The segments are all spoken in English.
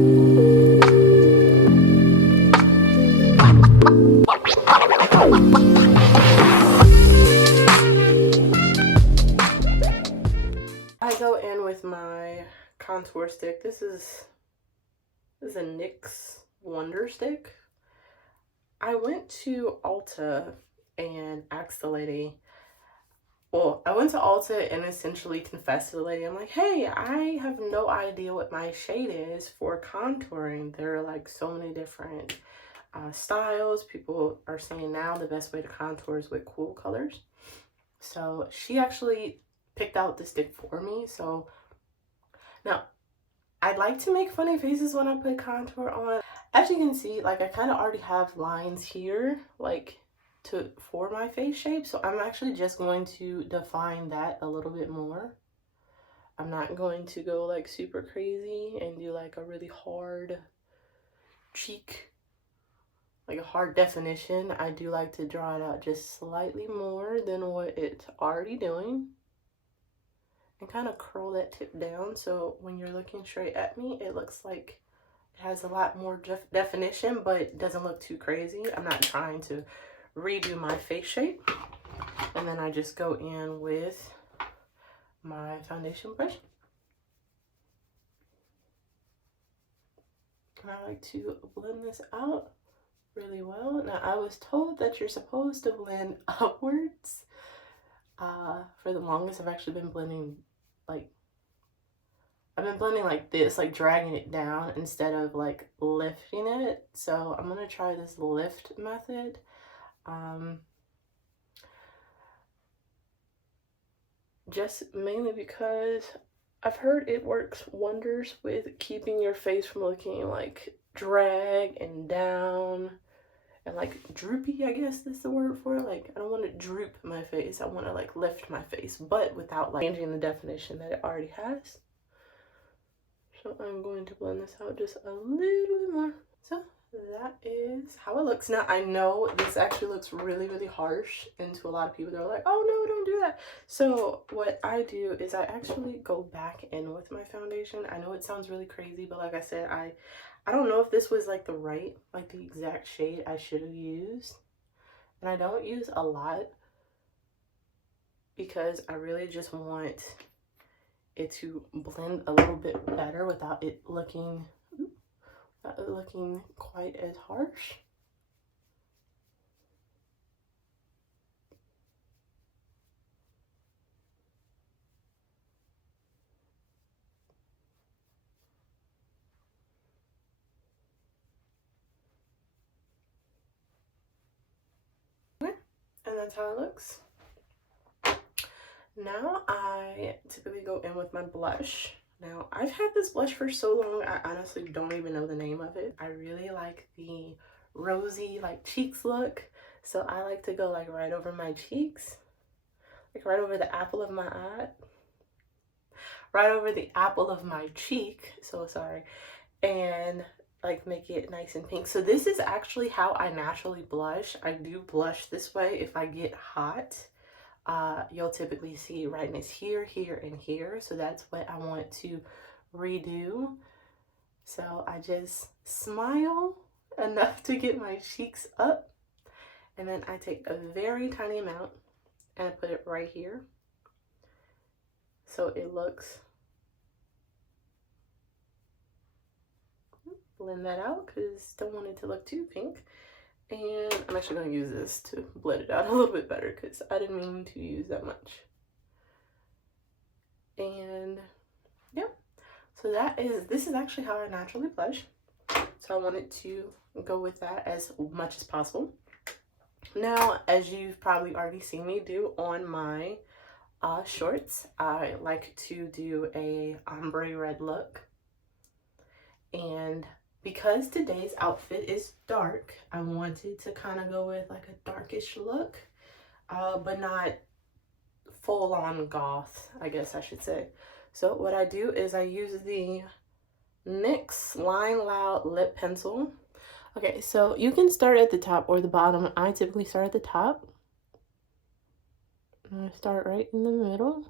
I go in with my contour stick. This is a NYX Wonder Stick. I went to Ulta and asked the lady, well, I went to Ulta and essentially confessed to the lady, I'm like, hey, I have no idea what my shade is for contouring. There are like so many different styles. People are saying now the best way to contour is with cool colors. So she actually picked out the stick for me. So now I like to make funny faces when I put contour on. As you can see, like I kind of already have lines here, like for my face shape. So I'm actually just going to define that a little bit more. I'm not going to go like super crazy and do like a really hard cheek, like a hard definition. I do like to draw it out just slightly more than what it's already doing. And kind of curl that tip down so when you're looking straight at me, it looks like it has a lot more definition, but it doesn't look too crazy. I'm not trying to redo my face shape. And then I just go in with my foundation brush. And I like to blend this out really well. Now, I was told that you're supposed to blend upwards. For the longest, I've actually been blending like this, like dragging it down instead of like lifting it. So I'm gonna try this lift method. Just mainly because I've heard it works wonders with keeping your face from looking like drag and down and like droopy, I guess that's the word for it. Like I don't want to droop my face, I want to like lift my face, but without like changing the definition that it already has. So I'm going to blend this out just a little bit more. So that is how it looks. Now I know this actually looks really, really harsh, and to a lot of people they're like, oh no, don't do that. So what I do is I actually go back in with my foundation. I know it sounds really crazy, but like I said, I don't know if this was like the exact shade I should have used. And I don't use a lot because I really just want it to blend a little bit better without it looking quite as harsh. And that's how it looks. Now I typically go in with my blush. Now I've had this blush for so long, I honestly don't even know the name of it. I really like the rosy like cheeks look. So I like to go like right over my cheeks, like right over the apple of my eye, right over the apple of my cheek, so sorry, and like make it nice and pink. So this is actually how I naturally blush. I do blush this way if I get hot. You'll typically see redness here, here, and here. So that's what I want to redo. So I just smile enough to get my cheeks up. And then I take a very tiny amount and I put it right here. So it looks, blend that out because don't want it to look too pink. And I'm actually going to use this to blend it out a little bit better because I didn't mean to use that much. And yeah, so this is actually how I naturally blush. So I wanted to go with that as much as possible. Now, as you've probably already seen me do on my shorts, I like to do a ombre red look. And because today's outfit is dark, I wanted to kind of go with like a darkish look, but not full on goth, I guess I should say. So what I do is I use the NYX Line Loud lip pencil. Okay, so you can start at the top or the bottom. I typically start at the top. And I start right in the middle.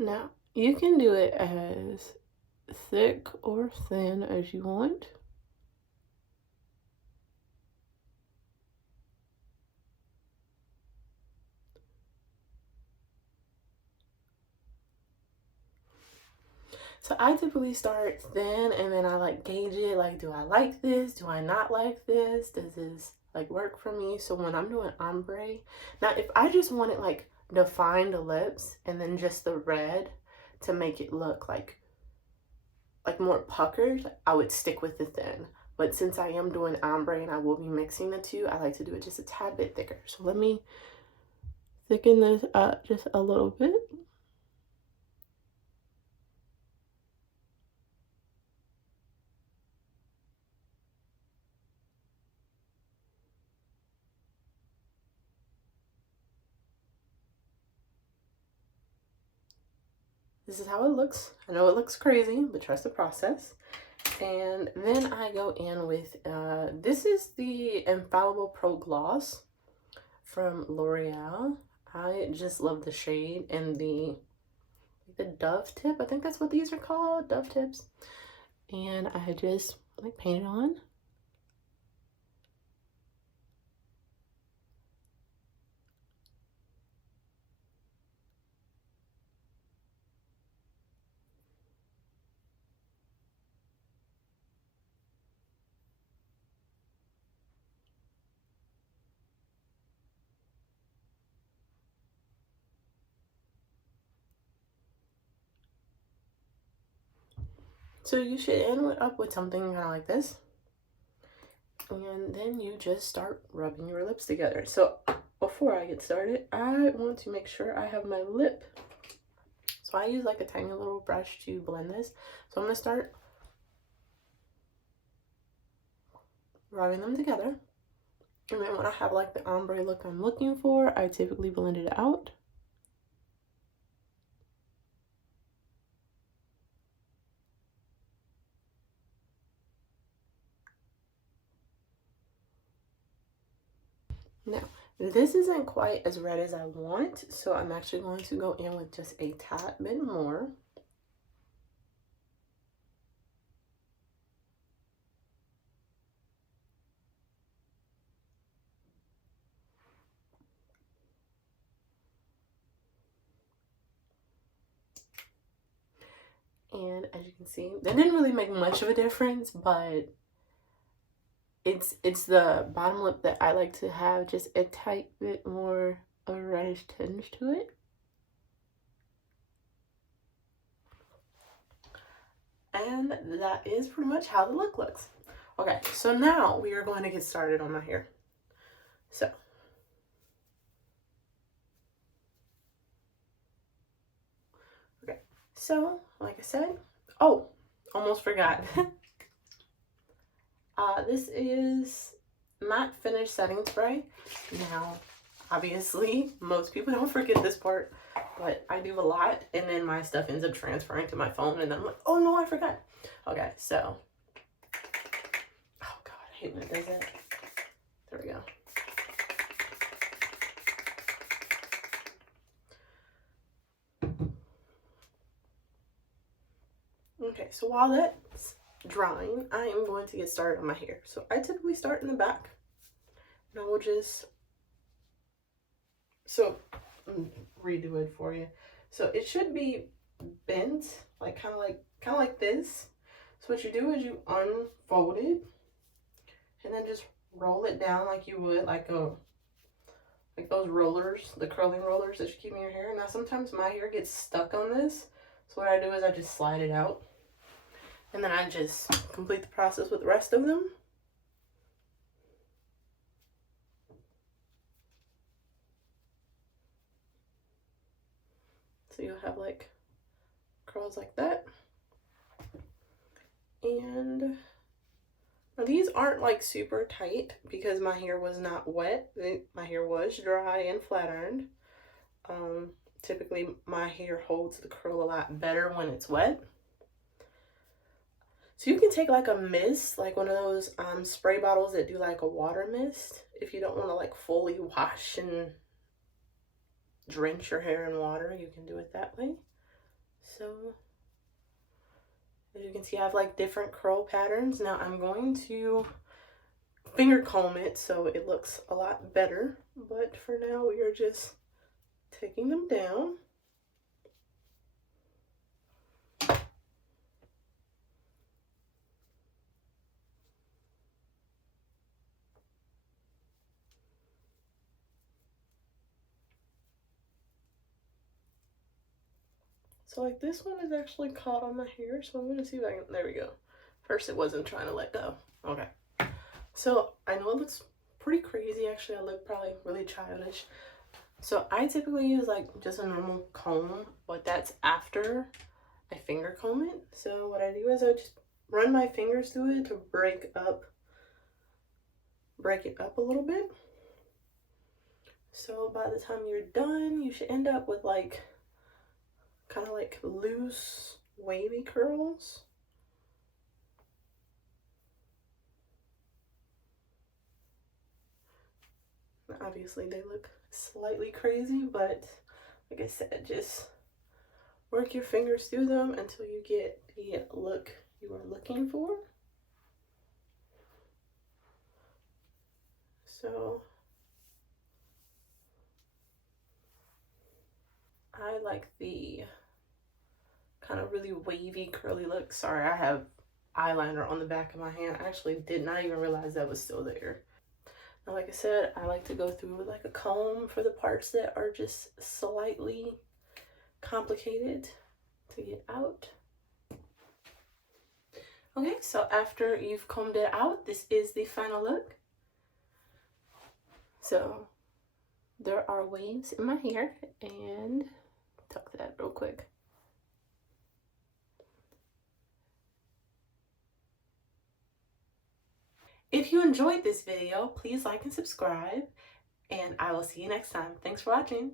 Now, you can do it as thick or thin as you want. So I typically start thin and then I like gauge it, like, do I like this? Do I not like this? Does this like work for me? So when I'm doing ombre, now if I just wanted like defined lips and then just the red to make it look like more puckered, I would stick with the thin. But since I am doing ombre and I will be mixing the two, I like to do it just a tad bit thicker. So let me thicken this up just a little bit. This is how it looks. I know it looks crazy, but trust the process. And then I go in with, this is the Infallible Pro Gloss from L'Oreal. I just love the shade and the dove tip. I think that's what these are called, dove tips. And I just like paint it on. So you should end up with something kind of like this. And then you just start rubbing your lips together. So before I get started, I want to make sure I have my lip. So I use like a tiny little brush to blend this. So I'm going to start rubbing them together. And then when I have like the ombre look I'm looking for, I typically blend it out. Now, this isn't quite as red as I want, so I'm actually going to go in with just a tad bit more. And as you can see, that didn't really make much of a difference, but it's the bottom lip that I like to have just a tight bit more of a reddish tinge to it. And that is pretty much how the look looks. Okay, so now we are going to get started on my hair. So So, like I said, oh, almost forgot. This is matte finish setting spray. Now, obviously, most people don't forget this part, but I do a lot, and then my stuff ends up transferring to my phone, and then I'm like, oh no, I forgot. Okay, so, oh god, I hate when it does that. There we go. Okay, so while that's drying, I am going to get started on my hair. So I typically start in the back, and I will just, so redo it for you. So it should be bent, like kind of like this. So what you do is you unfold it, and then just roll it down like you would like those rollers, the curling rollers that you keep in your hair. Now sometimes my hair gets stuck on this, so what I do is I just slide it out. And then I just complete the process with the rest of them. So you'll have like curls like that. And now these aren't like super tight because my hair was not wet. My hair was dry and flat ironed. Typically my hair holds the curl a lot better when it's wet. So you can take like a mist, like one of those spray bottles that do like a water mist, if you don't want to like fully wash and drench your hair in water, you can do it that way. So as you can see, I have like different curl patterns. Now I'm going to finger comb it so it looks a lot better. But for now, we are just taking them down. So like this one is actually caught on my hair, so I'm gonna see if I can, there we go. First it wasn't trying to let go. Okay. So I know it looks pretty crazy, actually I look probably really childish. So I typically use like just a normal comb, but that's after I finger comb it. So what I do is I just run my fingers through it to break it up a little bit. So by the time you're done, you should end up with like kind of like loose, wavy curls. Obviously they look slightly crazy, but like I said, just work your fingers through them until you get the look you are looking for. So I like the kind of really wavy curly look. Sorry, I have eyeliner on the back of my hand. I actually did not even realize that was still there. Now, like I said, I like to go through with like a comb for the parts that are just slightly complicated to get out. Okay, so after you've combed it out, this is the final look. So there are waves in my hair, and tuck that real quick. If you enjoyed this video, please like and subscribe, and I will see you next time. Thanks for watching.